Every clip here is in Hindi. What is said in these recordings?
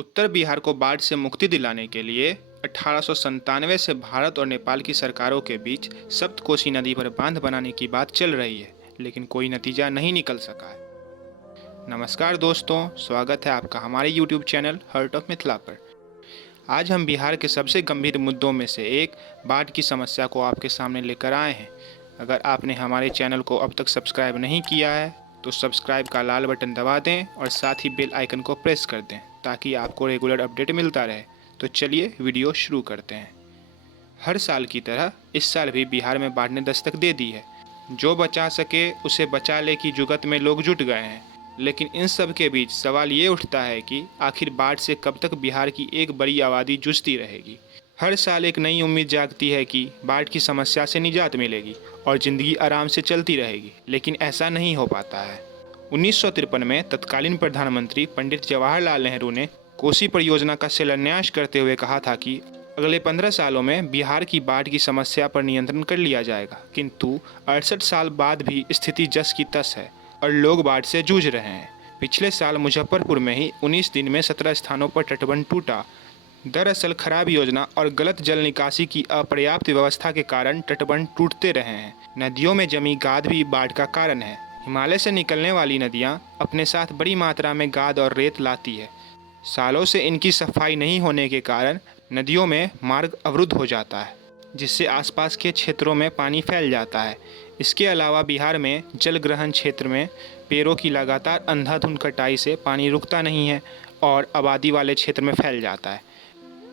उत्तर बिहार को बाढ़ से मुक्ति दिलाने के लिए 1897 से भारत और नेपाल की सरकारों के बीच सप्तकोशी नदी पर बांध बनाने की बात चल रही है, लेकिन कोई नतीजा नहीं निकल सका है। नमस्कार दोस्तों, स्वागत है आपका हमारे YouTube channel hurt of Mithila पर। आज हम बिहार के सबसे गंभीर मुद्दों में से एक बाढ़ की समस्या को आपके सामने लेकर आए हैं। अगर आपने हमारे चैनल को अब तक सब्सक्राइब नहीं किया है तो सब्सक्राइब का लाल बटन दबा दें और साथ ही बेल आइकन को प्रेस कर दें ताकि आपको रेगुलर अपडेट मिलता रहे। तो चलिए वीडियो शुरू करते हैं। हर साल की तरह इस साल भी बिहार में बाढ़ ने दस्तक दे दी है। जो बचा सके उसे बचा ले की जुगत में लोग जुट गए हैं, लेकिन इन सब के बीच सवाल ये उठता है कि आखिर बाढ़ से कब तक बिहार की एक बड़ी आबादी जूझती रहेगी। हर साल एक नई उम्मीद जागती है कि बाढ़ की समस्या से निजात मिलेगी और ज़िंदगी आराम से चलती रहेगी, लेकिन ऐसा नहीं हो पाता है। 1953 में तत्कालीन प्रधानमंत्री पंडित जवाहरलाल नेहरू ने कोसी परियोजना का शिलान्यास करते हुए कहा था कि अगले 15 सालों में बिहार की बाढ़ की समस्या पर नियंत्रण कर लिया जाएगा, किंतु 68 साल बाद भी स्थिति जस की तस है और लोग बाढ़ से जूझ रहे हैं। पिछले साल मुजफ्फरपुर में ही 19 दिन में 17 स्थानों पर तटबंध टूटा। दरअसल खराब योजना और गलत जल निकासी की अपर्याप्त व्यवस्था के कारण तटबंध टूटते रहे हैं। नदियों में जमी गाद भी बाढ़ का कारण है। हिमालय से निकलने वाली नदियां अपने साथ बड़ी मात्रा में गाद और रेत लाती है। सालों से इनकी सफाई नहीं होने के कारण नदियों में मार्ग अवरुद्ध हो जाता है, जिससे आसपास के क्षेत्रों में पानी फैल जाता है। इसके अलावा बिहार में जल ग्रहण क्षेत्र में पेड़ों की लगातार अंधाधुंध कटाई से पानी रुकता नहीं है और आबादी वाले क्षेत्र में फैल जाता है।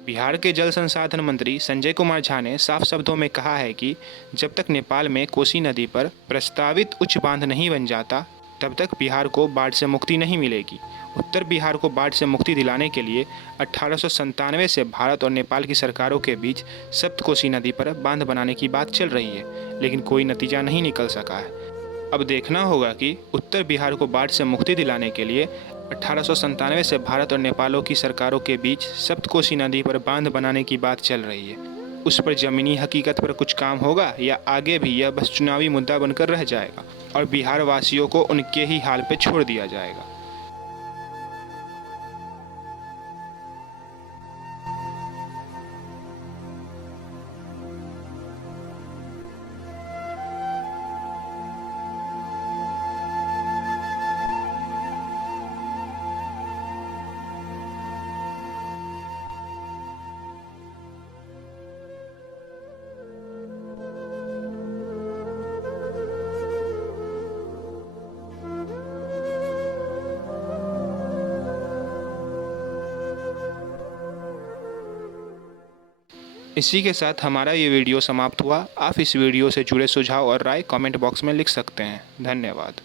बिहार के जल संसाधन मंत्री संजय कुमार झा ने साफ शब्दों में कहा है कि जब तक नेपाल में कोसी नदी पर प्रस्तावित उच्च बांध नहीं बन जाता, तब तक बिहार को बाढ़ से मुक्ति नहीं मिलेगी। उत्तर बिहार को बाढ़ से मुक्ति दिलाने के लिए 1897 से भारत और नेपाल की सरकारों के बीच सप्तकोशी नदी पर बांध बनाने की बात चल रही है, लेकिन कोई नतीजा नहीं निकल सका है। अब देखना होगा कि उत्तर बिहार को बाढ़ से मुक्ति दिलाने के लिए 1897 से भारत और नेपालों की सरकारों के बीच सप्तकोशी नदी पर बांध बनाने की बात चल रही है, उस पर ज़मीनी हकीकत पर कुछ काम होगा या आगे भी यह बस चुनावी मुद्दा बनकर रह जाएगा और बिहार वासियों को उनके ही हाल पे छोड़ दिया जाएगा। इसी के साथ हमारा ये वीडियो समाप्त हुआ। आप इस वीडियो से जुड़े सुझाव और राय कमेंट बॉक्स में लिख सकते हैं। धन्यवाद।